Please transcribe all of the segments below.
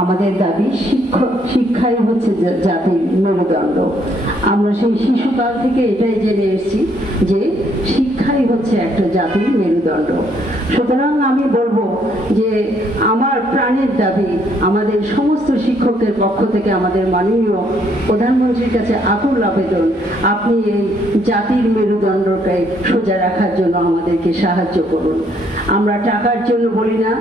আমাদের দাবি শিক্ষাই হচ্ছে জাতির মেরুদণ্ড। আমরা সেই শিশুকাল থেকে এটাই জেনে এসেছি যে শিক্ষাই হচ্ছে একটা জাতির মেরুদণ্ড। সুতরাং আমি বলবো যে আমার প্রাণের দাবি আমাদের সমস্ত শিক্ষকদের পক্ষ থেকে আমাদের মাননীয় প্রধানমন্ত্রীর কাছে আকুল আবেদন, আপনি এই জাতির মেরুদণ্ডকে সোজা রাখার জন্য আমাদেরকে সাহায্য করুন। আমরা টাকার জন্য বলি না,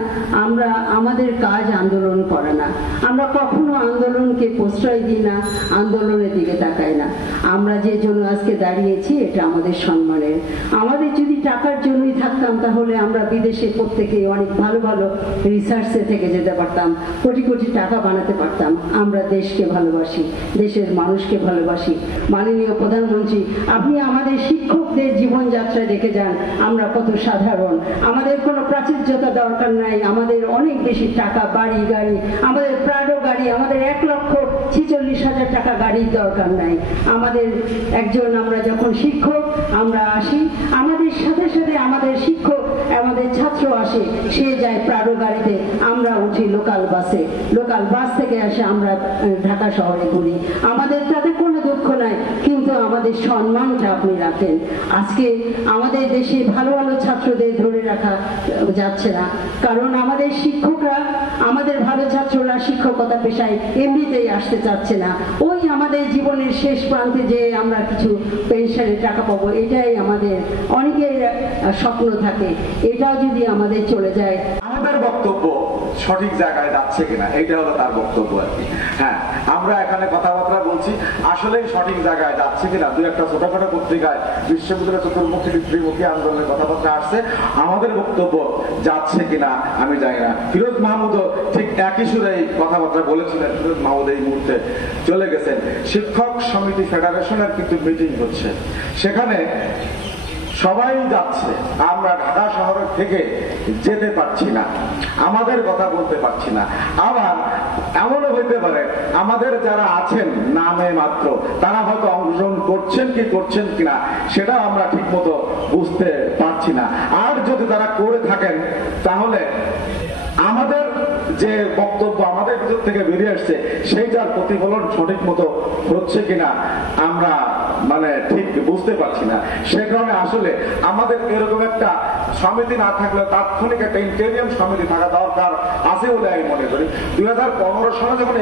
আমরা আমাদের কাজ আন্দোলন করা না, আমরা কখনো আন্দোলনকে প্রশ্রয় দিই না, আন্দোলনের দিকে তাকাই না। আমরা যে জন্য আজকে দাঁড়িয়েছি এটা আমাদের সম্মানের। আমাদের যদি টাকার জন্যই থাকতাম তাহলে আমরা বিদেশে প্রত্যেকে অনেক ভালো ভালো রিসার্চে থেকে যেতে পারতাম, কোটি কোটি টাকা বানাতে পারতাম। আমরা দেশকে ভালোবাসি, দেশের মানুষকে ভালোবাসি। মাননীয় প্রধানমন্ত্রী, আপনি আমাদের শিক্ষকদের জীবনযাত্রা দেখে যান, আমরা কত সাধারণ, আমাদের কোনো প্রাচুর্যতা দরকার নাই, আমাদের অনেক বেশি টাকা, বাড়ি গাড়ি, আমাদের প্রাডো গাড়ি, আমাদের 1,46,000 টাকা গাড়ির দরকার নাই। আমাদের একজন, আমরা যখন শিক্ষক আমরা আসি, আমাদের সাথে সাথে আমাদের শিক্ষক, আমাদের ছাত্র আসে, সে যায় প্রাডো গাড়িতে, আমরা উঠি লোকাল বাসে, লোকাল বাস থেকে আসে আমরা ঢাকা শহরে ঘুরি। আমাদের তাতে কোনো দুঃখ নাই, কিন্তু আমাদের সম্মানটা আপনি রাখেন। আজকে আমাদের দেশে ভালো ভালো ছাত্রদের ধরে রাখা যাচ্ছে না, কারণ আমাদের শিক্ষকরা, আমাদের ভালো ছাত্ররা শিক্ষকতা পেশায় এমনিতেই আসতে চাচ্ছে না। ওই আমাদের জীবনের শেষ প্রান্তে যে আমরা কিছু পেনশনের টাকা পাবো, এটাই আমাদের অনেকের স্বপ্ন থাকে। এটাও যদি আমাদের চলে যায়, আমাদের বক্তব্য সঠিক জায়গায় যাচ্ছে কিনা, এটা হলো তার বক্তব্য আর কি। হ্যাঁ, আমরা এখানে কথাবার্তা বলছি, আসলেই সঠিক জায়গায় যাচ্ছে কিনা। দুই একটা ছোটখাটো পত্রিকায় বিশ্ববিদ্যালয় চতুর্মুখী ত্রিমুখী আন্দোলনের কথাবার্তা আসছে, আমাদের বক্তব্য যাচ্ছে কিনা আমি জানি না। ফিরোজ মাহমুদও ঠিক একই সুরে কথাবার্তা বলেছিলেন। ফিরোজ মাহমুদ এই মুহূর্তে চলে গেছেন। শিক্ষক সমিতি ফেডারেশনের কিন্তু মিটিং হচ্ছে, সেখানে সবাই যাচ্ছে, আমরা ঢাকা শহরের থেকে যেতে পারছি না, আমাদের কথা বলতে পারছি না। আবার এমনও হইতে পারে আমাদের যারা আছেন নামে মাত্র, তারা হয়তো অংশগ্রহণ করছেন কি করছেন কিনা সেটাও আমরা ঠিক মতো বুঝতে পারছি না। আর যদি তারা করে থাকেন তাহলে আমাদের যে বক্তব্য আমাদের ভিতর থেকে বেরিয়ে আসছে সেইটার প্রতিফলন সঠিক মতো হচ্ছে কিনা আমরা ঠিক বুঝতে পারছি না। সে কারণে আসলে আমাদের এরকম একটা সমিতি না থাকলে তাৎক্ষণিক একটা ইন্টেরিয়াম সমিতি থাকা দরকার আছে বলে আমি মনে করি। 2015 সালে যখন